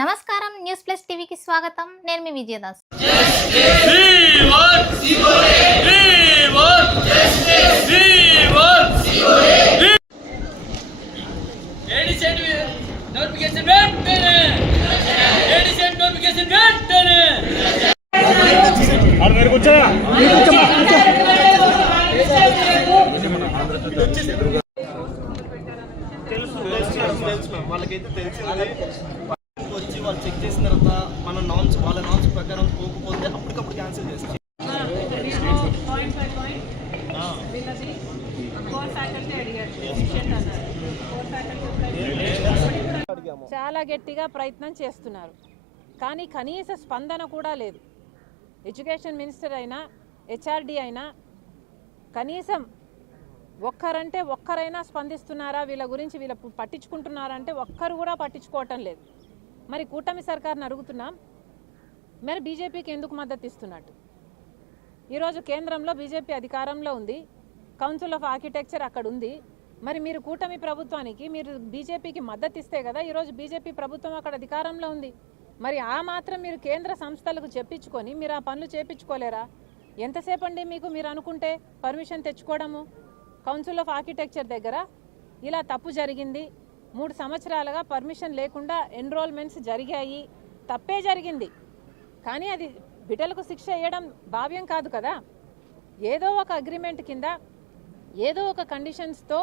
నమస్కారం news plus టీవీకి స్వాగతం నేను మీ విజయదాస్ తెలుసు వాళ్ళకైతే తెలిసింది చాలా గట్టిగా ప్రయత్నం చేస్తున్నారు. కానీ కనీస స్పందన కూడా లేదు. ఎడ్యుకేషన్ మినిస్టర్ అయినా హెచ్ఆర్డి అయినా కనీసం ఒక్కరంటే ఒక్కరైనా స్పందిస్తున్నారా? వీళ్ళ గురించి వీళ్ళ పట్టించుకుంటున్నారంటే ఒక్కరు కూడా పట్టించుకోవటం లేదు. మరి కూటమి సర్కార్ని అడుగుతున్నాం మరి బీజేపీకి ఎందుకు మద్దతు ఇస్తున్నట్టు? ఈరోజు కేంద్రంలో బీజేపీ అధికారంలో ఉంది. కౌన్సిల్ ఆఫ్ ఆర్కిటెక్చర్ అక్కడ ఉంది. మరి మీరు కూటమి ప్రభుత్వానికి మీరు బీజేపీకి మద్దతు ఇస్తే కదా ఈరోజు బీజేపీ ప్రభుత్వం అక్కడ అధికారంలో ఉంది. మరి ఆ మాత్రం మీరు కేంద్ర సంస్థలకు చెప్పించుకొని మీరు ఆ పనులు చేపించుకోలేరా? ఎంతసేపు అండి మీకు మీరు అనుకుంటే పర్మిషన్ తెచ్చుకోవడము? కౌన్సిల్ ఆఫ్ ఆర్కిటెక్చర్ దగ్గర ఇలా తప్పు జరిగింది. మూడు సంవత్సరాలుగా పర్మిషన్ లేకుండా ఎన్రోల్మెంట్స్ జరిగాయి. తప్పే జరిగింది. కానీ అది బిడ్డలకు శిక్ష వేయడం భావ్యం కాదు కదా? ఏదో ఒక అగ్రిమెంట్ కింద ఏదో ఒక కండిషన్స్తో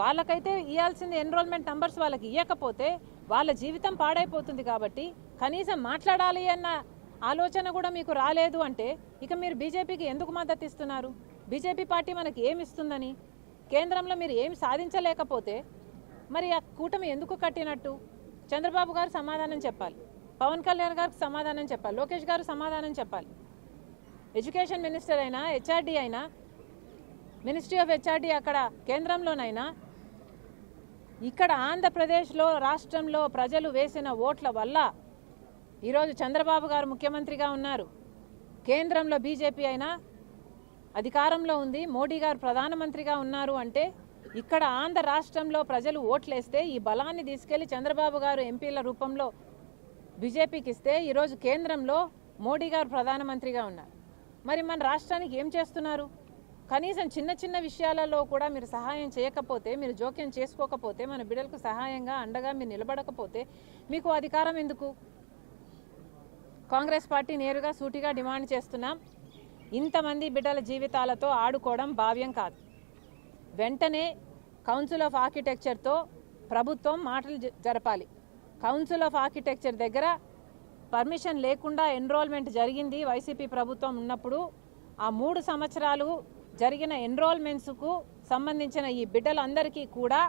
వాళ్ళకైతే ఇవ్వాల్సింది ఎన్రోల్మెంట్ నంబర్స్ వాళ్ళకి ఇవ్వకపోతే వాళ్ళ జీవితం పాడైపోతుంది కాబట్టి కనీసం మాట్లాడాలి అన్న ఆలోచన కూడా మీకు రాలేదు అంటే ఇక మీరు బీజేపీకి ఎందుకు మద్దతు ఇస్తున్నారు బీజేపీ పార్టీ మనకి ఏమి ఇస్తుందని కేంద్రంలో మీరు ఏమి సాధించలేకపోతే మరి ఆ కూటమి ఎందుకు కట్టినట్టు? చంద్రబాబు గారు సమాధానం చెప్పాలి. పవన్ కళ్యాణ్ గారికి సమాధానం చెప్పాలి. లోకేష్ గారు సమాధానం చెప్పాలి. ఎడ్యుకేషన్ మినిస్టర్ అయినా హెచ్ఆర్డీ అయినా మినిస్ట్రీ ఆఫ్ హెచ్ఆర్డీ అక్కడ కేంద్రంలోనైనా ఇక్కడ ఆంధ్రప్రదేశ్లో రాష్ట్రంలో ప్రజలు వేసిన ఓట్ల వల్ల ఈరోజు చంద్రబాబు గారు ముఖ్యమంత్రిగా ఉన్నారు. కేంద్రంలో బీజేపీ అయినా అధికారంలో ఉంది. మోడీ గారు ప్రధానమంత్రిగా ఉన్నారు అంటే ఇక్కడ ఆంధ్ర రాష్ట్రంలో ప్రజలు ఓట్లేస్తే ఈ బలాన్ని తీసుకెళ్ళి చంద్రబాబు గారు ఎంపీల రూపంలో బీజేపీకి ఇస్తే ఈరోజు కేంద్రంలో మోడీ గారు ప్రధానమంత్రిగా ఉన్నారు. మరి మన రాష్ట్రానికి ఏం చేస్తున్నారు? కనీసం చిన్న చిన్న విషయాలలో కూడా మీరు సహాయం చేయకపోతే మీరు జోక్యం చేసుకోకపోతే మన బిడ్డలకు సహాయంగా అండగా మీరు నిలబడకపోతే మీకు అధికారం ఎందుకు? కాంగ్రెస్ పార్టీ నేరుగా సూటిగా డిమాండ్ చేస్తున్నాం ఇంతమంది బిడ్డల జీవితాలతో ఆడుకోవడం భావ్యం కాదు. వెంటనే కౌన్సిల్ ఆఫ్ ఆర్కిటెక్చర్తో ప్రభుత్వం మాటలు జ- జరపాలి. కౌన్సిల్ ఆఫ్ ఆర్కిటెక్చర్ దగ్గర పర్మిషన్ లేకుండా ఎన్రోల్మెంట్ జరిగింది వైసీపీ ప్రభుత్వం ఉన్నప్పుడు ఆ మూడు సంవత్సరాలు జరిగిన ఎన్రోల్మెంట్స్కు సంబంధించిన ఈ బిడ్డలందరికీ కూడా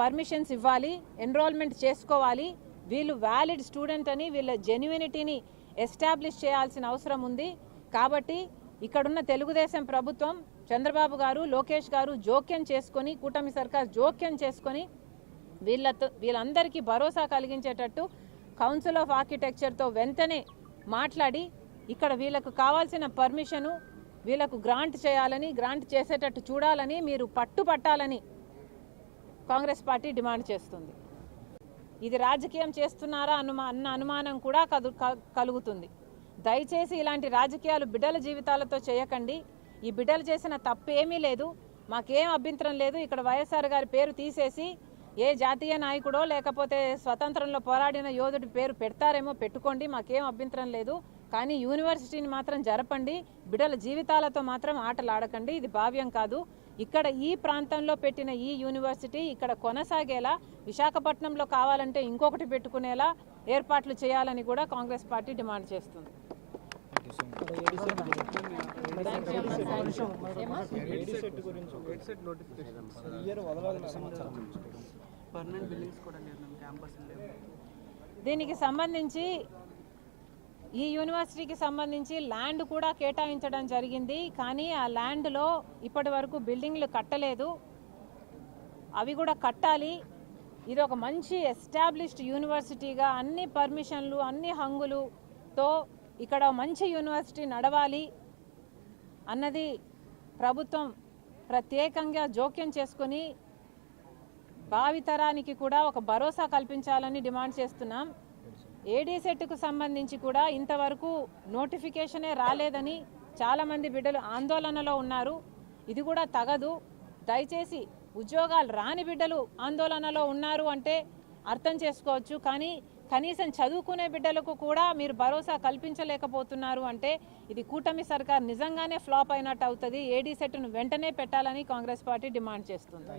పర్మిషన్స్ ఇవ్వాలి ఎన్రోల్మెంట్ చేసుకోవాలి. వీళ్ళు వ్యాలిడ్ స్టూడెంట్ అని వీళ్ళ జెన్యునిటీని ఎస్టాబ్లిష్ చేయాల్సిన అవసరం ఉంది. కాబట్టి ఇక్కడున్న తెలుగుదేశం ప్రభుత్వం చంద్రబాబు గారు లోకేష్ గారు జోక్యం చేసుకొని కూటమి సర్కార్ జోక్యం చేసుకొని వీళ్ళతో వీళ్ళందరికీ భరోసా కలిగించేటట్టు కౌన్సిల్ ఆఫ్ ఆర్కిటెక్చర్తో వెంటనే మాట్లాడి ఇక్కడ వీళ్ళకు కావాల్సిన పర్మిషను వీళ్ళకు గ్రాంట్ చేయాలని గ్రాంట్ చేసేటట్టు చూడాలని మీరు పట్టుపట్టాలని కాంగ్రెస్ పార్టీ డిమాండ్ చేస్తుంది. ఇది రాజకీయం చేస్తున్నారా అనుమా అన్న అనుమానం కూడా కదు క- కలుగుతుంది. దయచేసి ఇలాంటి రాజకీయాలు బిడ్డల జీవితాలతో చేయకండి. ఈ బిడ్డలు చేసిన తప్పేమీ లేదు. మాకేం అభ్యంతరం లేదు. ఇక్కడ వైఎస్ఆర్ గారి పేరు తీసేసి ఏ జాతీయ నాయకుడో లేకపోతే స్వతంత్రంలో పోరాడిన యోధుడి పేరు పెడతారేమో పెట్టుకోండి. మాకేం అభ్యంతరం లేదు. కానీ యూనివర్సిటీని మాత్రం జరపండి. బిడ్డల జీవితాలతో మాత్రం ఆటలు ఆడకండి ఇది భావ్యం కాదు. ఇక్కడ ఈ ప్రాంతంలో పెట్టిన ఈ యూనివర్సిటీ ఇక్కడ కొనసాగేలా విశాఖపట్నంలో కావాలంటే ఇంకొకటి పెట్టుకునేలా ఏర్పాట్లు చేయాలని కూడా కాంగ్రెస్ పార్టీ డిమాండ్ చేస్తుంది. దీనికి సంబంధించి ఈ యూనివర్సిటీకి సంబంధించి ల్యాండ్ కూడా కేటాయించడం జరిగింది. కానీ ఆ ల్యాండ్లో ఇప్పటి వరకు బిల్డింగ్లు కట్టలేదు. అవి కూడా కట్టాలి. ఇది ఒక మంచి ఎస్టాబ్లిష్డ్ యూనివర్సిటీగా అన్ని పర్మిషన్లు అన్ని హంగులుతో ఇక్కడ మంచి యూనివర్సిటీ నడవాలి అన్నది ప్రభుత్వం ప్రత్యేకంగా జోక్యం చేసుకొని భావితరానికి కూడా ఒక భరోసా కల్పించాలని డిమాండ్ చేస్తున్నాం. ఏడీ సెట్కు సంబంధించి కూడా ఇంతవరకు నోటిఫికేషనే రాలేదని చాలామంది బిడ్డలు ఆందోళనలో ఉన్నారు. ఇది కూడా తగదు. దయచేసి ఉద్యోగాలు రాని బిడ్డలు ఆందోళనలో ఉన్నారు అంటే అర్థం చేసుకోవచ్చు. కానీ కనీసం చదువుకునే బిడ్డలకు కూడా మీరు భరోసా కల్పించలేకపోతున్నారు అంటే ఇది కూటమి సర్కార్ నిజంగానే ఫ్లాప్ అయినట్టు అవుతుంది. ఏడీ సెట్ను వెంటనే పెట్టాలని కాంగ్రెస్ పార్టీ డిమాండ్ చేస్తుంది.